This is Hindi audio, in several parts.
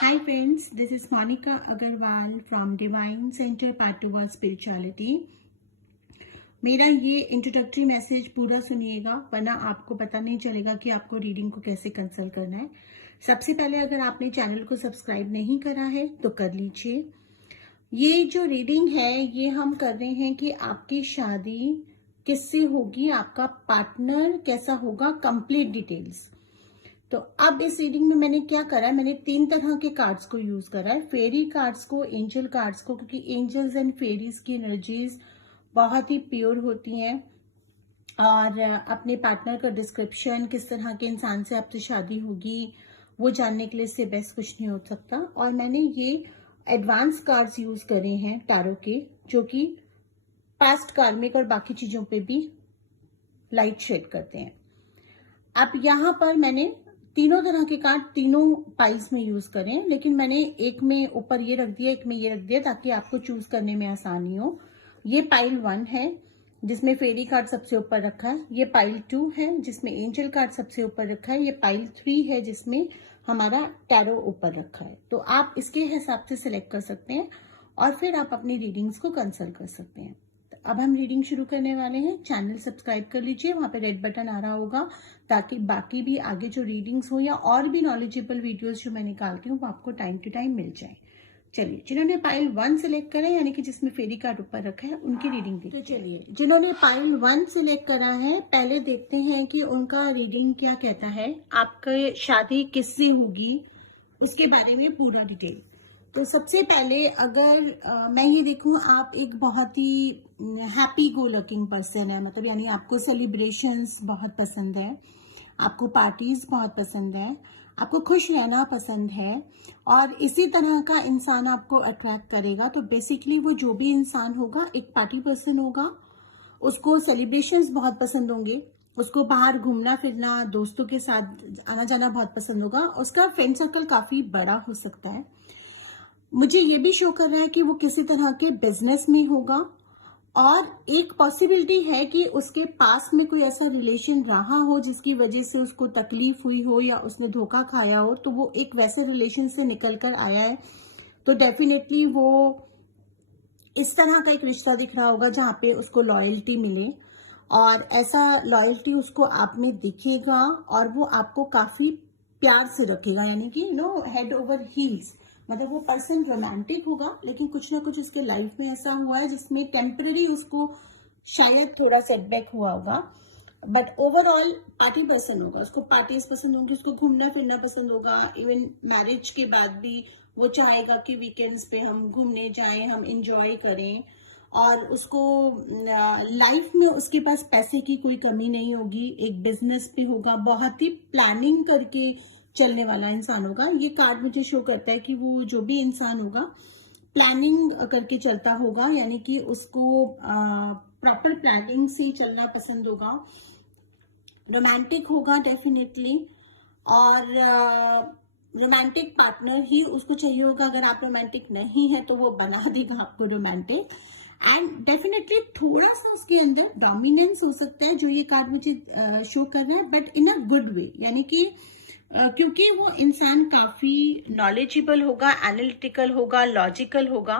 Hi friends, this is Monica Agarwal from Divine Center Path Towards Spirituality. मेरा ये इंट्रोडक्टरी मैसेज पूरा सुनिएगा, वरना आपको पता नहीं चलेगा कि आपको रीडिंग को कैसे कंसल्ट करना है। सबसे पहले अगर आपने चैनल को सब्सक्राइब नहीं करा है तो कर लीजिए। ये जो रीडिंग है ये हम कर रहे हैं कि आपकी शादी किससे होगी, आपका पार्टनर कैसा होगा, कंप्लीट डिटेल्स। तो अब इस रीडिंग में मैंने क्या करा है, मैंने 3 तरह के कार्ड्स को यूज करा है, फेरी कार्ड्स को, एंजल कार्ड्स को, क्योंकि एंजल्स एंड फेरीज की एनर्जीज बहुत ही प्योर होती हैं और अपने पार्टनर का डिस्क्रिप्शन, किस तरह के इंसान से आपसे शादी होगी, वो जानने के लिए इससे बेस्ट कुछ नहीं हो सकता। और मैंने ये एडवांस कार्ड्स यूज करे हैं टैरो के, जो कि पास्ट कार्मिक और बाकी चीजों पे भी लाइट शेड करते हैं। अब यहाँ पर मैंने तीनों तरह के कार्ड तीनों पाइल्स में यूज करें, लेकिन मैंने एक में ऊपर ये रख दिया, एक में ये रख दिया, ताकि आपको चूज करने में आसानी हो। ये पाइल 1 है जिसमें फेरी कार्ड सबसे ऊपर रखा है, ये पाइल 2 है जिसमें एंजल कार्ड सबसे ऊपर रखा है, ये पाइल 3 है जिसमें हमारा टैरो ऊपर रखा है। तो आप इसके हिसाब से सिलेक्ट कर सकते हैं और फिर आप अपनी रीडिंग्स को कंसल्ट कर सकते हैं। अब हम रीडिंग शुरू करने वाले हैं। चैनल सब्सक्राइब कर लीजिए, वहां पे रेड बटन आ रहा होगा, ताकि बाकी भी आगे जो रीडिंग्स हो या और भी नॉलेजेबल वीडियोस जो मैं निकालती हूँ वो आपको टाइम टू टाइम मिल जाए। चलिए, जिन्होंने पाइल 1 सिलेक्ट करा है, यानी कि जिसमें फेरी कार्ड ऊपर रखा है, उनकी रीडिंग देखते हैं। तो चलिए, जिन्होंने पाइल 1 सिलेक्ट करा है, पहले देखते हैं कि उनका रीडिंग क्या कहता है, आपकी शादी किससे होगी उसके बारे में पूरा डिटेल। तो सबसे पहले अगर मैं ये देखूं, आप एक बहुत ही हैप्पी गो लकिंग पर्सन है, मतलब यानी आपको सेलिब्रेशंस बहुत पसंद है, आपको पार्टीज बहुत पसंद है, आपको खुश रहना पसंद है और इसी तरह का इंसान आपको अट्रैक्ट करेगा। तो बेसिकली वो जो भी इंसान होगा एक पार्टी पर्सन होगा, उसको सेलिब्रेशंस बहुत पसंद होंगे, उसको बाहर घूमना फिरना, दोस्तों के साथ आना जाना बहुत पसंद होगा, उसका फ्रेंड सर्कल काफी बड़ा हो सकता है। मुझे ये भी शो कर रहा है कि वो किसी तरह के बिजनेस में होगा और एक पॉसिबिलिटी है कि उसके पास में कोई ऐसा रिलेशन रहा हो जिसकी वजह से उसको तकलीफ हुई हो या उसने धोखा खाया हो, तो वो एक वैसे रिलेशन से निकल कर आया है। तो डेफिनेटली वो इस तरह का एक रिश्ता दिख रहा होगा जहां पे उसको लॉयल्टी मिले और ऐसा लॉयल्टी उसको आप में दिखेगा और वो आपको काफी प्यार से रखेगा, यानी कि हेड ओवर हील्स। मतलब वो पर्सन रोमांटिक होगा, लेकिन कुछ ना कुछ उसके लाइफ में ऐसा हुआ है जिसमें टेम्पररी उसको शायद थोड़ा सेटबैक हुआ होगा, बट ओवरऑल पार्टी पर्सन होगा, उसको पार्टीज पसंद होंगी, उसको घूमना फिरना पसंद होगा। इवन मैरिज के बाद भी वो चाहेगा कि वीकेंड्स पे हम घूमने जाएं, हम इंजॉय करें और उसको लाइफ में उसके पास पैसे की कोई कमी नहीं होगी। एक बिजनेस पे होगा, बहुत ही प्लानिंग करके चलने वाला इंसान होगा। ये कार्ड मुझे शो करता है कि वो जो भी इंसान होगा प्लानिंग करके चलता होगा, यानी कि उसको प्रॉपर प्लानिंग से चलना पसंद होगा, रोमांटिक होगा डेफिनेटली, और रोमांटिक पार्टनर ही उसको चाहिए होगा। अगर आप रोमांटिक नहीं है तो वो बना देगा आपको रोमांटिक, एंड डेफिनेटली थोड़ा सा उसके अंदर डोमिनेंस हो सकता है, जो ये कार्ड मुझे शो कर रहा है, but in a good way, यानी कि क्योंकि वो इंसान काफी नॉलेजेबल होगा, एनालिटिकल होगा, लॉजिकल होगा,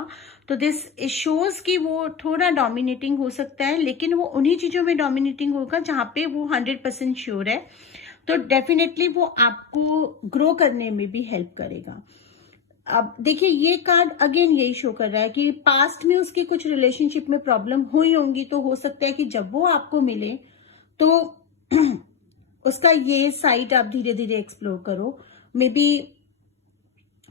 तो दिस शोज कि वो थोड़ा डोमिनेटिंग हो सकता है, लेकिन वो उन्हीं चीजों में डोमिनेटिंग होगा जहां पे वो 100% श्योर है। तो डेफिनेटली वो आपको ग्रो करने में भी हेल्प करेगा। अब देखिए, ये कार्ड अगेन यही शो कर रहा है कि पास्ट में उसकी कुछ रिलेशनशिप में प्रॉब्लम हुई होंगी, तो हो सकता है कि जब वो आपको मिले तो उसका ये साइड आप धीरे धीरे एक्सप्लोर करो। मे बी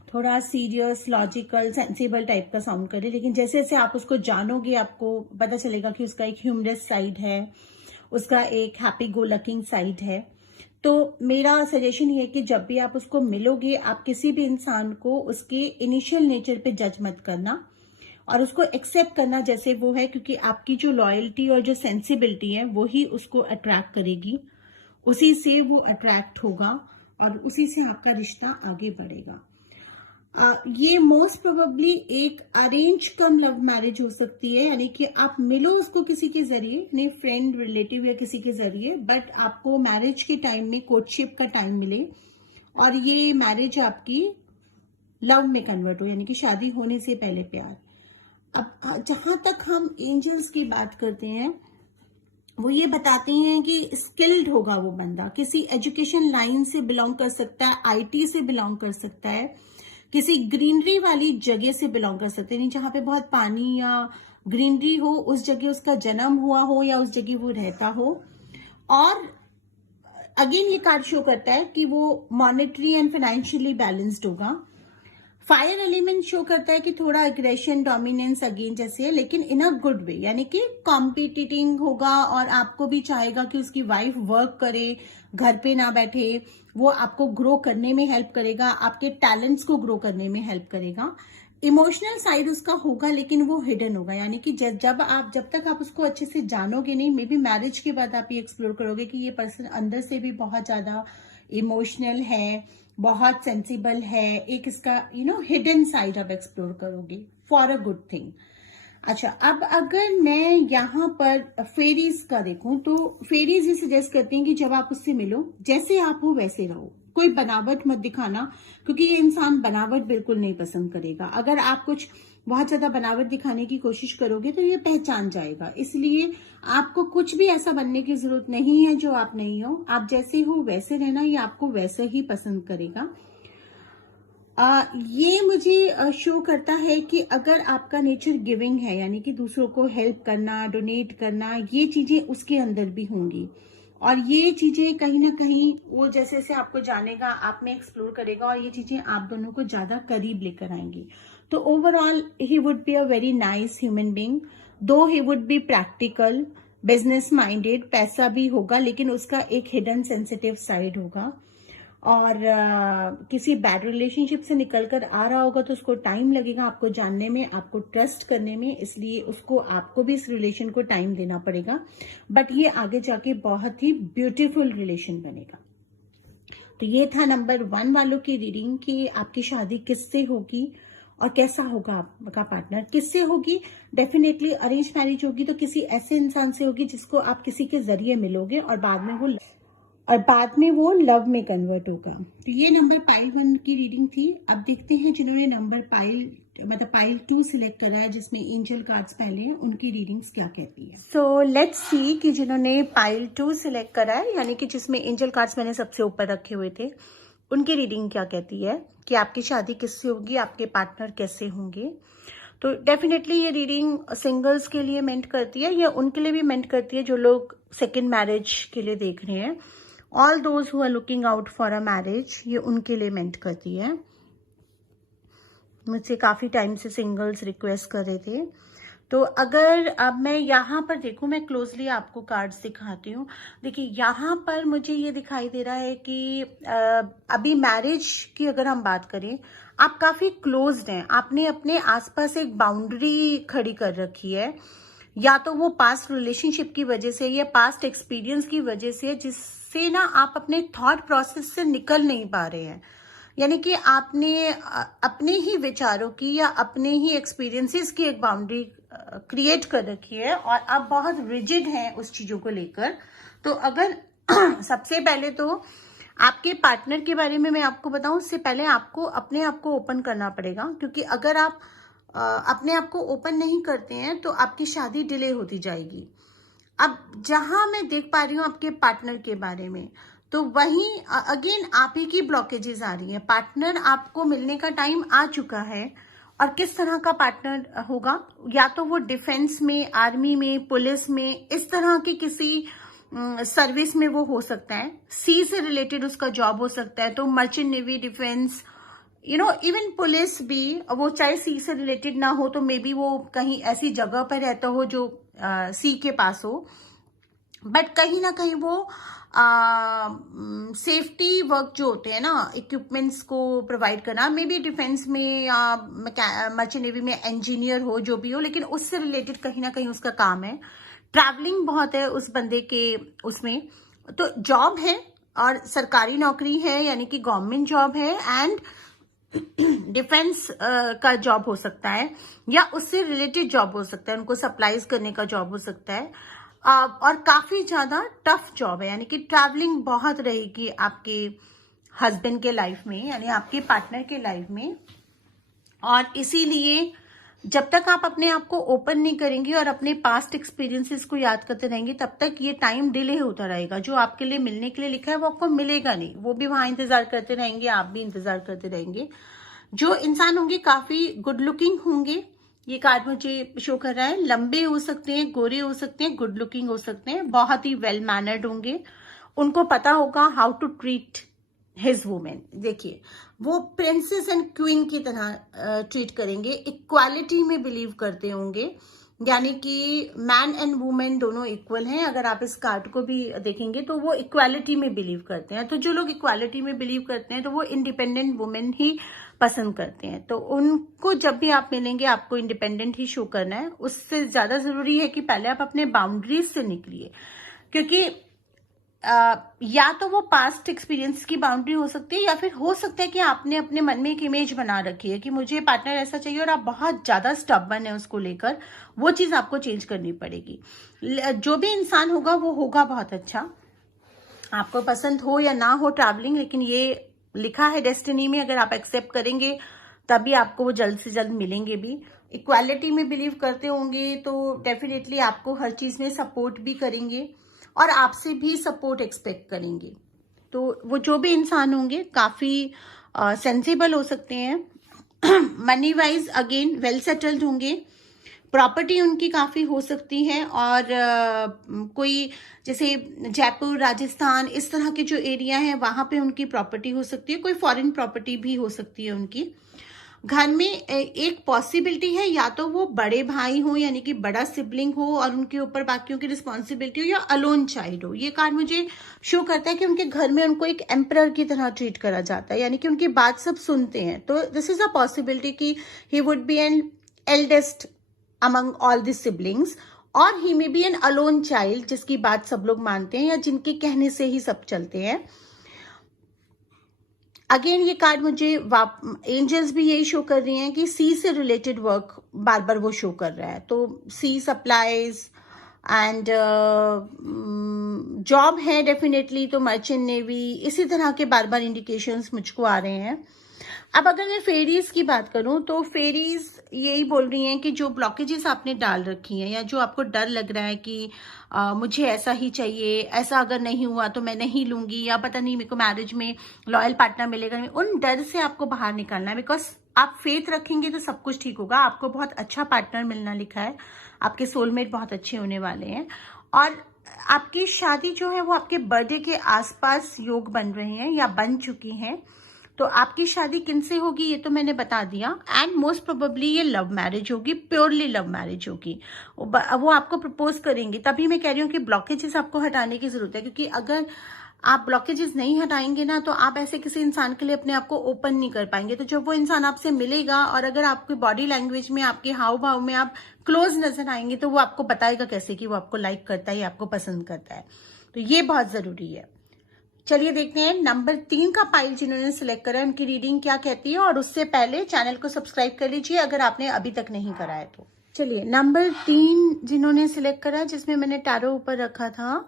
थोड़ा सीरियस, लॉजिकल, सेंसिबल टाइप का साउंड करे, लेकिन जैसे जैसे आप उसको जानोगे आपको पता चलेगा कि उसका एक ह्यूमरस साइड है, उसका एक हैप्पी गो लकिंग साइड है। तो मेरा सजेशन ये है कि जब भी आप उसको मिलोगे, आप किसी भी इंसान को उसके इनिशियल नेचर पे जज मत करना और उसको एक्सेप्ट करना जैसे वो है, क्योंकि आपकी जो लॉयल्टी और जो सेंसिबिलिटी है वो ही उसको अट्रैक्ट करेगी, उसी से वो अट्रैक्ट होगा और उसी से आपका रिश्ता आगे बढ़ेगा। ये मोस्ट प्रोबेबली एक अरेंज कम लव मैरिज हो सकती है, यानी कि आप मिलो उसको किसी के जरिए, नहीं फ्रेंड रिलेटिव या किसी के जरिए, बट आपको मैरिज के टाइम में कोर्टशिप का टाइम मिले और ये मैरिज आपकी लव में कन्वर्ट हो, यानी कि शादी होने से पहले प्यार। अब जहां तक हम एंजल्स की बात करते हैं, वो ये बताते हैं कि स्किल्ड होगा वो बंदा, किसी एजुकेशन लाइन से बिलोंग कर सकता है, आईटी से बिलोंग कर सकता है, किसी ग्रीनरी वाली जगह से बिलोंग कर सकते हैं, जहां पे बहुत पानी या ग्रीनरी हो, उस जगह उसका जन्म हुआ हो या उस जगह वो रहता हो। और अगेन ये कार्ड शो करता है कि वो मॉनेटरी एंड फाइनेंशियली बैलेंस्ड होगा। फायर एलिमेंट शो करता है कि थोड़ा एग्रेशन, डोमिनेंस अगेन जैसे है, लेकिन इन अ गुड वे, यानी कि कॉम्पिटिटिंग होगा और आपको भी चाहेगा कि उसकी वाइफ वर्क करे, घर पे ना बैठे। वो आपको ग्रो करने में हेल्प करेगा, आपके टैलेंट्स को ग्रो करने में हेल्प करेगा। इमोशनल साइड उसका होगा, लेकिन वो हिडन होगा, यानी कि जब तक आप उसको अच्छे से जानोगे नहीं, मे बी मैरिज के बाद आप ये एक्सप्लोर करोगे कि ये पर्सन अंदर से भी बहुत ज्यादा इमोशनल है, बहुत सेंसिबल है। एक इसका हिडन साइड आप एक्सप्लोर करोगे फॉर अ गुड थिंग। अच्छा, अब अगर मैं यहाँ पर फेरीज का देखूं, तो फेरीज ये सजेस्ट करती हैं कि जब आप उससे मिलो, जैसे आप हो वैसे रहो, कोई बनावट मत दिखाना, क्योंकि ये इंसान बनावट बिल्कुल नहीं पसंद करेगा। अगर आप कुछ बहुत ज्यादा बनावट दिखाने की कोशिश करोगे तो ये पहचान जाएगा। इसलिए आपको कुछ भी ऐसा बनने की जरूरत नहीं है जो आप नहीं हो। आप जैसे हो वैसे रहना, ये आपको वैसे ही पसंद करेगा। ये मुझे शो करता है कि अगर आपका नेचर गिविंग है, यानी कि दूसरों को हेल्प करना, डोनेट करना, ये चीजें उसके अंदर भी होंगी। और ये चीजें कहीं ना कहीं वो जैसे जैसे आपको जानेगा, आप में एक्सप्लोर करेगा, और ये चीजें आप दोनों को ज्यादा करीब लेकर आएंगी। तो overall he would be a very nice human being, though he would be practical, business minded, पैसा भी होगा, लेकिन उसका एक हिडन सेंसिटिव साइड होगा। और किसी बैड रिलेशनशिप से निकलकर आ रहा होगा तो उसको टाइम लगेगा आपको जानने में, आपको ट्रस्ट करने में, इसलिए आपको भी इस रिलेशन को टाइम देना पड़ेगा। बट ये आगे जाके बहुत ही ब्यूटीफुल रिलेशन बनेगा। तो ये था नंबर 1 वालों की रीडिंग कि आपकी शादी किससे होगी और कैसा होगा आपका पार्टनर। किससे होगी? डेफिनेटली अरेंज मैरिज होगी तो किसी ऐसे इंसान से होगी जिसको आप किसी के जरिए मिलोगे और बाद में वो लव में कन्वर्ट होगा। तो ये नंबर पाइल 1 की रीडिंग थी। अब देखते हैं जिन्होंने नंबर पाइल 2 सिलेक्ट करा है, जिसमें एंजल कार्ड्स पहले हैं, उनकी रीडिंग्स क्या कहती है। सो लेट्स सी कि जिन्होंने पाइल 2 सिलेक्ट करा है, यानी कि जिसमें एंजल कार्ड्स मैंने सबसे ऊपर रखे हुए थे, उनकी रीडिंग क्या कहती है कि आपकी शादी किससे होगी, आपके पार्टनर कैसे होंगे। तो डेफिनेटली ये रीडिंग सिंगल्स के लिए मेंट करती है, या उनके लिए भी मेंट करती है जो लोग सेकेंड मैरिज के लिए देख रहे हैं। All those who are looking out for a marriage, ये उनके लिए मेंट करती है। मुझसे काफी टाइम से सिंगल्स रिक्वेस्ट कर रहे थे। तो अगर अब मैं यहाँ पर देखूं, मैं क्लोजली आपको कार्ड्स दिखाती हूँ। देखिए यहाँ पर मुझे ये दिखाई दे रहा है कि अभी मैरिज की अगर हम बात करें, आप काफी क्लोज्ड हैं, आपने अपने आसपास एक बाउंड्री खड़ी कर रखी है, या तो वो पास्ट रिलेशनशिप की वजह से या पास्ट एक्सपीरियंस की वजह से, जिससे ना आप अपने थॉट प्रोसेस से निकल नहीं पा रहे हैं। यानी कि आपने अपने ही विचारों की या अपने ही एक्सपीरियंसेस की एक बाउंड्री क्रिएट कर रखी है और आप बहुत रिजिड हैं उस चीजों को लेकर। तो अगर सबसे पहले तो आपके पार्टनर के बारे में मैं आपको बताऊं, उससे पहले आपको अपने आप को ओपन करना पड़ेगा, क्योंकि अगर आप अपने आप को ओपन नहीं करते हैं तो आपकी शादी डिले होती जाएगी। अब जहां मैं देख पा रही हूँ आपके पार्टनर के बारे में, तो वहीं अगेन आप ही की ब्लॉकेजेस आ रही हैं। पार्टनर आपको मिलने का टाइम आ चुका है, और किस तरह का पार्टनर होगा, या तो वो डिफेंस में, आर्मी में, पुलिस में, इस तरह की किसी सर्विस में वो हो सकता है। सी से रिलेटेड उसका जॉब हो सकता है, तो merchant navy, defence, even police भी, वो चाहे सी से रिलेटेड ना हो तो मे बी वो कहीं ऐसी जगह पर रहता हो जो सी के पास हो, बट कहीं ना कहीं वो सेफ्टी वर्क जो होते हैं ना, इक्विपमेंट्स को प्रोवाइड करना, मे बी डिफेंस में या मर्चेंट नेवी में इंजीनियर हो, जो भी हो, लेकिन उससे रिलेटेड कहीं ना कहीं उसका काम है। ट्रैवलिंग बहुत है उस बंदे के उसमें, तो जॉब है और सरकारी नौकरी है, यानी कि गवर्नमेंट जॉब है, एंड डिफेंस का जॉब हो सकता है, या उससे रिलेटेड जॉब हो सकता है, उनको सप्लाईज करने का जॉब हो सकता है, और काफी ज्यादा टफ जॉब है, यानी कि ट्रैवलिंग बहुत रहेगी आपके हस्बैंड के लाइफ में, यानी आपके पार्टनर के लाइफ में। और इसीलिए जब तक आप अपने आप को ओपन नहीं करेंगे और अपने पास्ट एक्सपीरियंसेस को याद करते रहेंगे, तब तक ये टाइम डिले होता रहेगा। जो आपके लिए मिलने के लिए लिखा है वो आपको मिलेगा नहीं, वो भी वहां इंतजार करते रहेंगे, आप भी इंतजार करते रहेंगे। जो इंसान होंगे काफी गुड लुकिंग होंगे, ये कार्ड मुझे शो कर रहा है। लंबे हो सकते हैं, गोरे हो सकते हैं, गुड लुकिंग हो सकते हैं, बहुत ही वेल मैनर्ड होंगे। उनको पता होगा how to treat his women. देखिए, वो प्रिंसेस एंड क्वीन की तरह ट्रीट करेंगे। इक्वालिटी में बिलीव करते होंगे, यानी कि मैन एंड वुमेन दोनों इक्वल हैं। अगर आप इस कार्ड को भी देखेंगे तो वो इक्वालिटी में बिलीव करते हैं। तो जो लोग इक्वालिटी में बिलीव करते हैं तो वो इंडिपेंडेंट वुमेन ही पसंद करते हैं। तो उनको जब भी आप मिलेंगे आपको इंडिपेंडेंट ही शो करना है। उससे ज्यादा जरूरी है कि पहले आप अपने बाउंड्रीज से निकलिए, क्योंकि या तो वो पास्ट एक्सपीरियंस की बाउंड्री हो सकती है, या फिर हो सकता है कि आपने अपने मन में एक इमेज बना रखी है कि मुझे पार्टनर ऐसा चाहिए और आप बहुत ज्यादा स्टबर्न है उसको लेकर। वो चीज आपको चेंज करनी पड़ेगी। जो भी इंसान होगा वो होगा बहुत अच्छा, आपको पसंद हो या ना हो ट्रैवलिंग, लेकिन ये लिखा है डेस्टिनी में। अगर आप एक्सेप्ट करेंगे तभी आपको वो जल्द से जल्द मिलेंगे भी। इक्वालिटी में बिलीव करते होंगे तो डेफिनेटली आपको हर चीज में सपोर्ट भी करेंगे और आपसे भी सपोर्ट एक्सपेक्ट करेंगे। तो वो जो भी इंसान होंगे काफी सेंसिबल हो सकते हैं। Money wise again well settled होंगे। प्रॉपर्टी उनकी काफी हो सकती है, और कोई जैसे जयपुर, राजस्थान, इस तरह के जो एरिया है वहां पे उनकी प्रॉपर्टी हो सकती है। कोई फॉरेन प्रॉपर्टी भी हो सकती है उनकी। घर में एक पॉसिबिलिटी है, या तो वो बड़े भाई हो यानी कि बड़ा सिबलिंग हो और उनके ऊपर बाकियों की रिस्पॉन्सिबिलिटी हो, या अलोन चाइल्ड हो। ये कार्ड मुझे शो करता है कि उनके घर में उनको एक एम्परर की तरह ट्रीट करा जाता है, यानी कि उनकी बात सब सुनते हैं। तो दिस इज अ पॉसिबिलिटी कि he would be an eldest among all the siblings, और he may be an alone child जिसकी बात सब लोग मानते हैं या जिनके कहने से ही सब चलते हैं। अगेन ये कार्ड मुझे एंजल्स भी यही शो कर रही हैं कि सी से रिलेटेड वर्क बार बार वो शो कर रहा है। तो सी सप्लाईज एंड जॉब है डेफिनेटली, तो मर्चेंट नेवी, इसी तरह के बार बार इंडिकेशंस मुझको आ रहे हैं। अब अगर मैं फेरीज की बात करूं तो फेरीज यही बोल रही हैं कि जो ब्लॉकेजेस आपने डाल रखी हैं, या जो आपको डर लग रहा है कि मुझे ऐसा ही चाहिए, ऐसा अगर नहीं हुआ तो मैं नहीं लूंगी, या पता नहीं मेरे को मैरिज में लॉयल पार्टनर मिलेगा नहीं, उन डर से आपको बाहर निकलना है। बिकॉज आप फेथ रखेंगे तो सब कुछ ठीक होगा। आपको बहुत अच्छा पार्टनर मिलना लिखा है, आपके सोलमेट बहुत अच्छे होने वाले हैं, और आपकी शादी जो है वो आपके बर्थडे के आसपास योग बन रहे हैं या बन चुकी हैं। तो आपकी शादी किनसे होगी ये तो मैंने बता दिया, एंड मोस्ट प्रोबेबली ये लव मैरिज होगी, प्योरली लव मैरिज होगी। वो आपको प्रपोज करेंगे। तभी मैं कह रही हूँ कि ब्लॉकेजेस आपको हटाने की जरूरत है, क्योंकि अगर आप ब्लॉकेजेस नहीं हटाएंगे ना तो आप ऐसे किसी इंसान के लिए अपने आप को ओपन नहीं कर पाएंगे। तो जब वो इंसान आपसे मिलेगा और अगर आपकी बॉडी लैंग्वेज में, आपके हाव भाव में आप क्लोज नजर आएंगे तो वो आपको बताएगा कैसे कि वो आपको लाइक करता है या आपको पसंद करता है। तो ये बहुत जरूरी है। चलिए देखते हैं नंबर 3 का पाइल जिन्होंने सिलेक्ट करा है उनकी रीडिंग क्या कहती है, और उससे पहले चैनल को सब्सक्राइब कर लीजिए अगर आपने अभी तक नहीं करा है तो। चलिए नंबर 3 जिन्होंने सिलेक्ट करा, जिसमें मैंने टैरो ऊपर रखा था।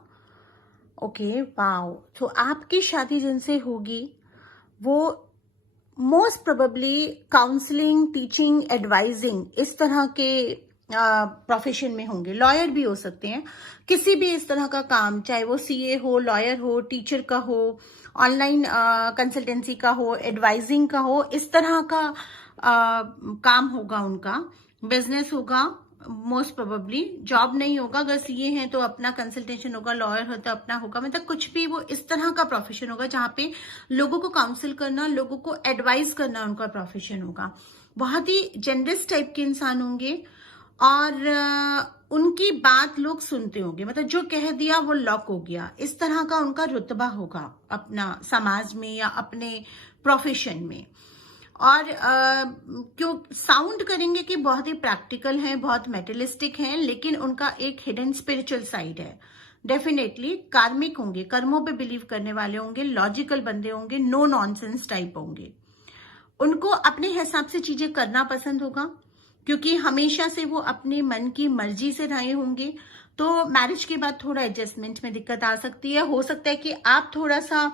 Okay, wow. तो आपकी शादी जिनसे होगी वो most probably counselling, teaching, advising, इस तरह के प्रोफेशन में होंगे। लॉयर भी हो सकते हैं, किसी भी इस तरह का काम, चाहे वो सीए हो, लॉयर हो, टीचर का हो, ऑनलाइन कंसल्टेंसी का हो, एडवाइजिंग का हो, इस तरह का काम होगा उनका। बिजनेस होगा मोस्ट प्रोबेबली, जॉब नहीं होगा। अगर सीए हैं तो अपना कंसल्टेशन होगा, लॉयर हो तो अपना होगा, मतलब कुछ भी वो इस तरह का प्रोफेशन होगा जहां पे लोगों को काउंसिल करना, लोगों को एडवाइस करना उनका प्रोफेशन होगा। बहुत ही जेनरस टाइप के इंसान होंगे और उनकी बात लोग सुनते होंगे, मतलब जो कह दिया वो लॉक हो गया, इस तरह का उनका रुतबा होगा अपना समाज में या अपने प्रोफेशन में। और क्यों साउंड करेंगे कि बहुत ही प्रैक्टिकल हैं, बहुत मेटेरियलिस्टिक हैं, लेकिन उनका एक हिडन स्पिरिचुअल साइड है। डेफिनेटली कार्मिक होंगे, कर्मों पे बिलीव करने वाले होंगे, लॉजिकल बंदे होंगे, नो नॉनसेंस टाइप होंगे। उनको अपने हिसाब से चीजें करना पसंद होगा, क्योंकि हमेशा से वो अपने मन की मर्जी से रहे होंगे। तो मैरिज के बाद थोड़ा एडजस्टमेंट में दिक्कत आ सकती है। हो सकता है कि आप थोड़ा सा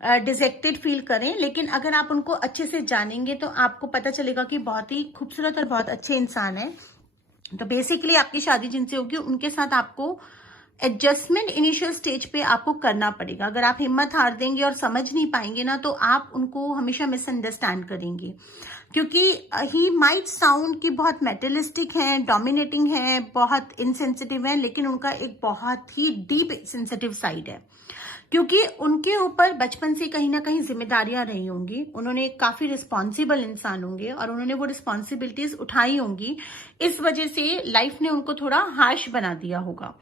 डिजेक्टेड फील करें, लेकिन अगर आप उनको अच्छे से जानेंगे तो आपको पता चलेगा कि बहुत ही खूबसूरत और बहुत अच्छे इंसान है। तो बेसिकली आपकी शादी जिनसे होगी उनके साथ आपको एडजस्टमेंट इनिशियल स्टेज पे आपको करना पड़ेगा। अगर आप हिम्मत हार देंगे और समझ नहीं पाएंगे ना, तो आप उनको हमेशा मिसअंडरस्टैंड करेंगे, क्योंकि ही माइट साउंड कि बहुत मेटलिस्टिक है, डोमिनेटिंग है, बहुत इनसेंसिटिव है, लेकिन उनका एक बहुत ही डीप सेंसिटिव साइड है, क्योंकि उनके ऊपर बचपन से कहीं ना कहीं जिम्मेदारियां रही होंगी। उन्होंने काफी रिस्पॉन्सिबल इंसान होंगे और उन्होंने वो रिस्पॉन्सिबिलिटीज उठाई होंगी। इस वजह से लाइफ ने उनको थोड़ा हार्श बना दिया होगा।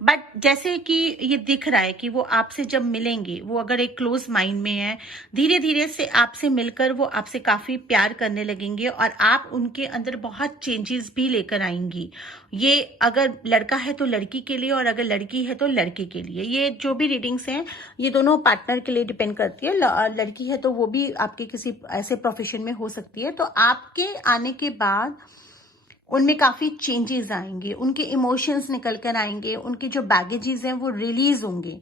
बट जैसे कि ये दिख रहा है कि वो आपसे जब मिलेंगे, वो अगर एक क्लोज माइंड में है, धीरे धीरे से आपसे मिलकर वो आपसे काफी प्यार करने लगेंगे और आप उनके अंदर बहुत चेंजेस भी लेकर आएंगी। ये अगर लड़का है तो लड़की के लिए और अगर लड़की है तो लड़के के लिए। ये जो भी रीडिंग्स हैं ये दोनों पार्टनर के लिए डिपेंड करती है। लड़की है तो वो भी आपके किसी ऐसे प्रोफेशन में हो सकती है। तो आपके आने के बाद उनमें काफी चेंजेस आएंगे, उनके इमोशंस निकल कर आएंगे, उनके जो बैगेजेस हैं वो रिलीज होंगे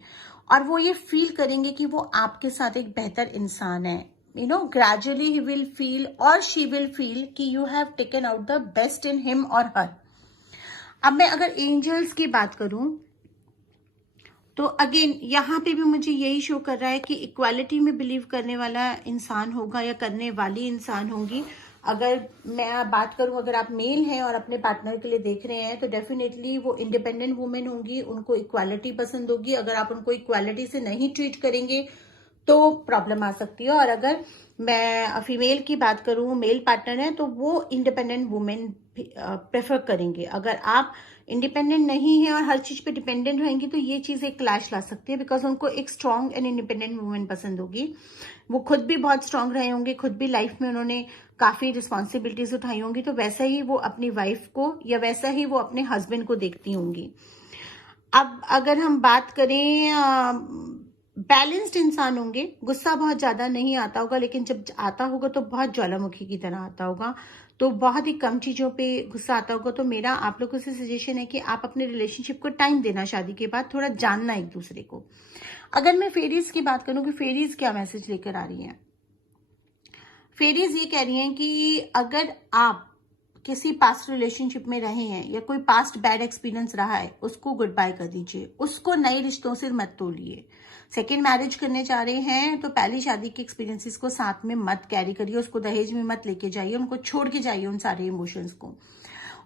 और वो ये फील करेंगे कि वो आपके साथ एक बेहतर इंसान है। You know, gradually he will feel और शी विल फील कि you have taken out the best in him और हर। अब मैं अगर एंजल्स की बात करूं तो अगेन यहाँ पे भी मुझे यही शो कर रहा है कि इक्वालिटी में बिलीव करने वाला इंसान होगा या करने वाली इंसान होंगी। अगर मैं बात करूं, अगर आप मेल हैं और अपने पार्टनर के लिए देख रहे हैं तो डेफिनेटली वो इंडिपेंडेंट वुमेन होंगी, उनको इक्वालिटी पसंद होगी। अगर आप उनको इक्वालिटी से नहीं ट्रीट करेंगे तो प्रॉब्लम आ सकती है। और अगर मैं फीमेल की बात करूं, मेल पार्टनर है तो वो इंडिपेंडेंट वुमेन प्रेफर करेंगे। अगर आप इंडिपेंडेंट नहीं है और हर चीज पे डिपेंडेंट रहेंगी तो ये चीज एक क्लैश ला सकती है, बिकॉज उनको एक स्ट्रांग एंड इंडिपेंडेंट वुमेन पसंद होगी। वो खुद भी बहुत स्ट्रांग रहे होंगे, खुद भी लाइफ में उन्होंने काफी रिस्पॉन्सिबिलिटीज उठाई होंगी, तो वैसा ही वो अपनी वाइफ को या वैसा ही वो अपने हस्बैंड को देखती होंगी। अब अगर हम बात करें, बैलेंस्ड इंसान होंगे, गुस्सा बहुत ज्यादा नहीं आता होगा, लेकिन जब आता होगा तो बहुत ज्वालामुखी की तरह आता होगा, तो बहुत ही कम चीजों पे गुस्सा आता होगा। तो मेरा आप लोगों से सजेशन है कि आप अपने रिलेशनशिप को टाइम देना, शादी के बाद थोड़ा जानना एक दूसरे को। अगर मैं फेरीज की बात करूं कि फेरीज क्या मैसेज लेकर आ रही हैं, फेरीज ये कह रही हैं कि अगर आप किसी पास्ट रिलेशनशिप में रहे हैं या कोई पास्ट बैड एक्सपीरियंस रहा है, उसको गुड बाय कर दीजिए, उसको नए रिश्तों से मत तोलिए। सेकेंड मैरिज करने जा रहे हैं तो पहली शादी के एक्सपीरियंसेस को साथ में मत कैरी करिए, उसको दहेज में मत लेके जाइए, उनको छोड़ के जाइए उन सारे इमोशंस को।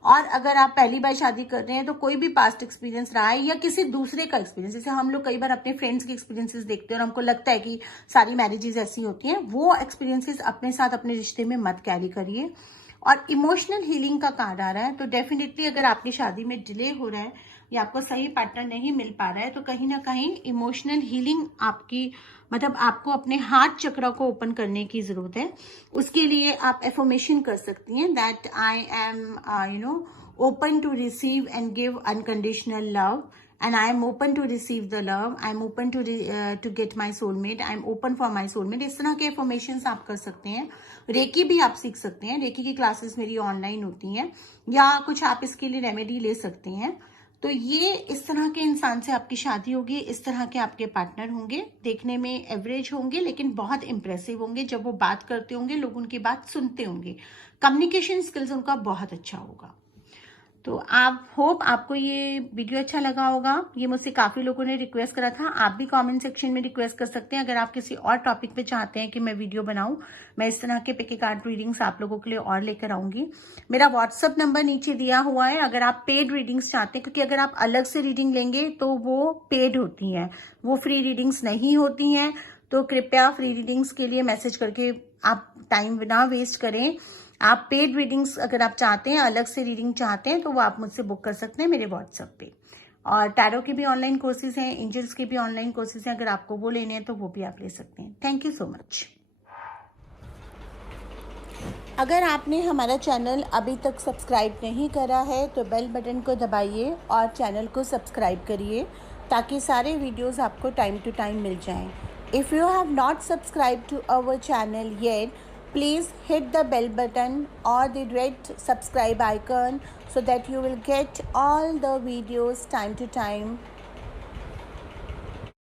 और अगर आप पहली बार शादी कर रहे हैं तो कोई भी पास्ट एक्सपीरियंस रहा है या किसी दूसरे का एक्सपीरियंस, जैसे हम लोग कई बार अपने फ्रेंड्स के एक्सपीरियंसेस देखते हैं और हमको लगता है कि सारी मैरिजेस ऐसी होती हैं, वो एक्सपीरियंसेस अपने साथ अपने रिश्ते में मत कैरी करिए। और इमोशनल हीलिंग का कार्ड आ रहा है, तो डेफिनेटली अगर आपकी शादी में डिले हो रहा है या आपको सही पार्टनर नहीं मिल पा रहा है तो कहीं ना कहीं इमोशनल हीलिंग आपकी, मतलब आपको अपने हार्ट चक्र को ओपन करने की जरूरत है। उसके लिए आप एफर्मेशन कर सकती हैं that I am open to receive and give unconditional love, and I am open to receive the love, I am open to get my soulmate, I am open for my soulmate। इस तरह के एफर्मेशंस आप कर सकते हैं। रेकी भी आप सीख सकते हैं, रेकी की क्लासेस मेरी ऑनलाइन होती हैं, या कुछ आप इसके लिए रेमेडी ले सकते हैं। तो ये इस तरह के इंसान से आपकी शादी होगी, इस तरह के आपके पार्टनर होंगे, देखने में एवरेज होंगे लेकिन बहुत इंप्रेसिव होंगे। जब वो बात करते होंगे लोग उनकी बात सुनते होंगे, कम्युनिकेशन स्किल्स उनका बहुत अच्छा होगा। तो आप होप आपको ये वीडियो अच्छा लगा होगा। ये मुझसे काफी लोगों ने रिक्वेस्ट करा था, आप भी कमेंट सेक्शन में रिक्वेस्ट कर सकते हैं। अगर आप किसी और टॉपिक पे चाहते हैं कि मैं वीडियो बनाऊं, मैं इस तरह के पिक कार्ड रीडिंग्स आप लोगों के लिए और लेकर आऊंगी। मेरा व्हाट्सअप नंबर नीचे दिया हुआ है, अगर आप पेड रीडिंग्स चाहते हैं, क्योंकि अगर आप अलग से रीडिंग लेंगे तो वो पेड होती हैं, वो फ्री रीडिंग्स नहीं होती हैं। तो कृपया फ्री रीडिंग्स के लिए मैसेज करके आप टाइम ना वेस्ट करें। आप पेड रीडिंग्स अगर आप चाहते हैं, अलग से रीडिंग चाहते हैं, तो वो आप मुझसे बुक कर सकते हैं मेरे व्हाट्सएप पे। और टैरो के भी ऑनलाइन कोर्सेज हैं, एंजल्स के भी ऑनलाइन कोर्सेज हैं, अगर आपको वो लेने हैं तो वो भी आप ले सकते हैं। Thank you so much. अगर आपने हमारा चैनल अभी तक सब्सक्राइब नहीं करा है तो बेल बटन को दबाइए और चैनल को सब्सक्राइब करिए, ताकि सारे वीडियोस आपको टाइम टू टाइम मिल जाएं। If you have not subscribe to our channel yet, please hit the bell button or the red subscribe icon so that you will get all the videos time to time